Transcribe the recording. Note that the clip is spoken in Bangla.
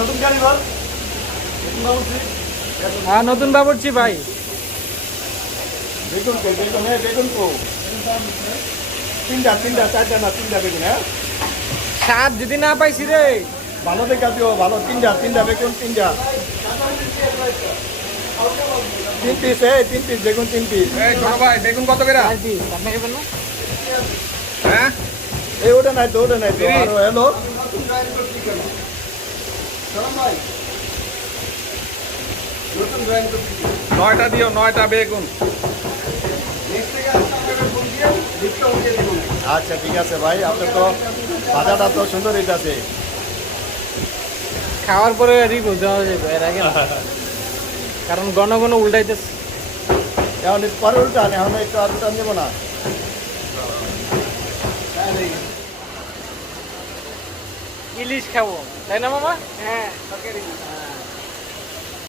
নতুন গাড়ি বল হ্যাঁ নতুন বাবুর্চি ভাই। বেগুন কো বেগুন হ্যাঁ বেগুন কো তিনটা চারটা না তিনটা বেগুন হ্যাঁ স্বাদ যদি না পাইছি রে। ভালো দেখা দিও ভালো তিনটা বেগুন তিনটা 3 পিস তিন পিস বেগুন 3 পিস এই ছোট ভাই বেগুন কত করে? আর কি আপনি খাবেন না? হ্যাঁ এই ওটা নাই তো আরো হ্যালো নয়টা দিও 9টা বেগুন। আচ্ছা ঠিক আছে ভাই আপনার তো বাজারটা তো সুন্দর আছে খাওয়ার পরে রিভিউ দেওয়া যাবে এর আগে না। কারণ ঘন ঘন উল্টাইতেছে। এখন পরে উল্টান এখন একটু আর উল্টান দেবো না ইলিশ খাবো তাই না মামা? হ্যাঁ তরকারি।